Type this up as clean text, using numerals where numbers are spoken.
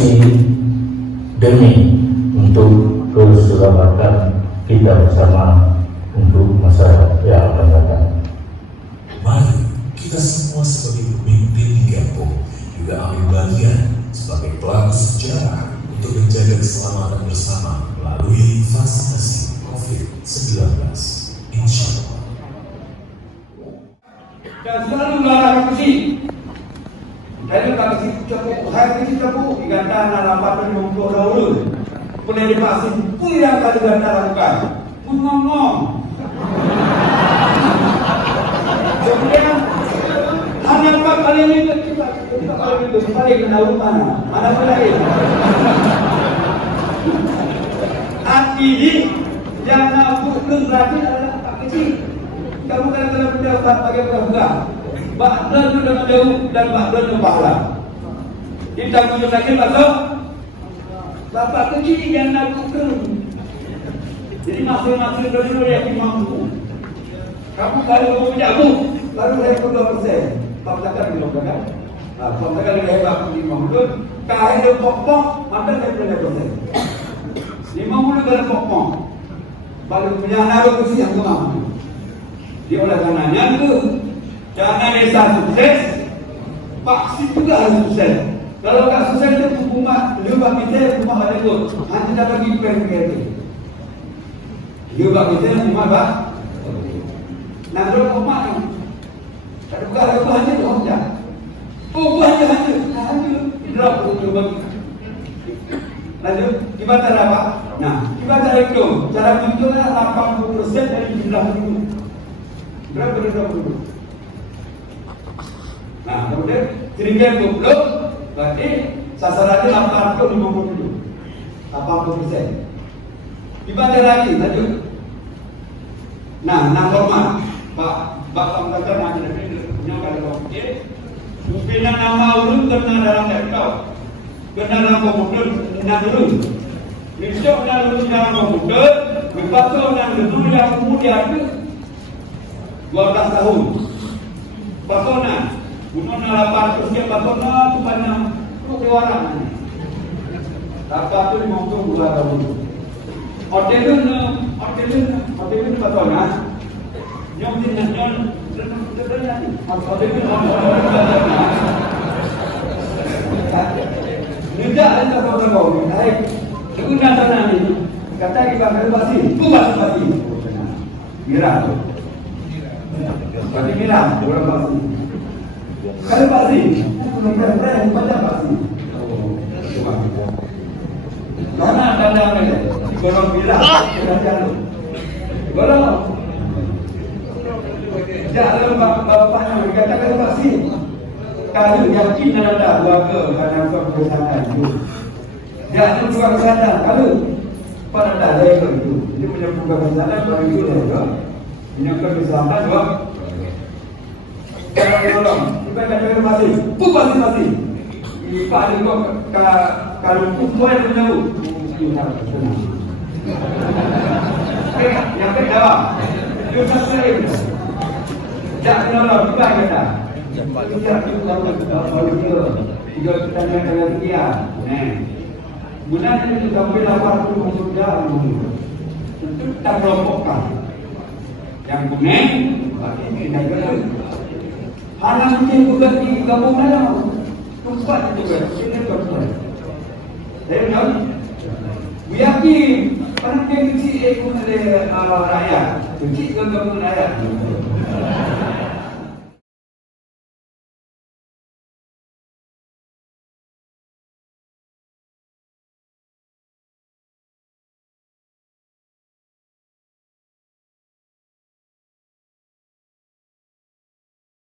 masih demi untuk keselamatan kita bersama untuk masa yang akan datang. Mari kita semua sebagai pemimpin di kampung juga ambil bagian sebagai pelaku sejarah untuk menjaga keselamatan bersama melalui vaksinasi COVID-19. Insya Allah. Dan selalu larang kecil. Dari kaki cukup, hari kecil cukup digantah nalapatan mumpuk dahulu. Boleh divaksin, pun yang kali gantah lakukan. Pun ngomong. Kemudian hanya 4 kali ini kita kali itu balik ke dahulu mana balik. Hati ini jangan bukan berarti adalah tak kecil. Kamu kalau benda bagai berbuka, bakdan itu dengan jauh dan bakdan itu pahala. Kita punya lagi masuk, bapak kecil jangan bukan. Jadi masing-masing dari yang mampu. Kamu kalau mau jago, baru saya 2%. Paksakan di lomba kan? Paksakan di hebat 50. Kahit dia pokok, maka saya 2%. 50 dalam pokok. Baru punya naruh ke siang tu mampu. Dia oleh karenanya itu, jangan desa sukses, vaksin juga harus sukses. Kalau tak sukses itu rumah, rumah kita rumah ada tu, hanya dapat bagi PNKT. Rumah kita rumah apa? Nah, kalau rumah tu, tak buka rumah hanya tu saja. Rumah hanya, drop rumah. Lanjut, ibadah apa? Nah, ibadah itu, cara menentukan 80% dari jumlah penduduk. Berapa penduduk? Nah, kemudian sehingga 20, berarti sasarannya 850 80%. Ibadah lagi, lanjut. Nah, normal. Pak Pangkatan macam ni punya kalau okey. Mungkin nama urut kena dalam laptop. Kena dalam komputer nak urut. Besok nak urut dalam komputer, lepas tu nak urut yang kemudian tu 12 tahun. Pasona, bukan 800 ke pasona tu banyak tu orang. Dapat tu 52 tahun. Ordelun pasona. Nyom din nyon, tidak ada orang-orang baik. Kegunaan tanah ini kata kita berbasi, buat basi. Mirah. Bagi mirah, orang basi. Kalau basi, belum pernah baca basi. Karena tanda mereka, orang mirah, orang jalur. Kalau jangan bapaknya berkatakan basi. Kalau yakin ada keluarga karena kebesaran itu, jangan juga kesadaran. Kalau pada ada itu, ini punya kebesaran bagi itu juga, punya kebesaran juga. Kalau tolong, kita katakan masih, masih. Ipa itu kalau semua yang menjauh, kita senang. Yang kedua, kita sering, jangan tolong kita kata. Kita kita dengan dia. Guna itu sampai 80 sudah itu tak kelompokkan. Yang kuning, ini negara. Hanya mungkin bukan di kampung mana, tempat itu kan. Ini tempat. Saya tahu. Yakin, orang yang si ekor rakyat, si kampung rakyat.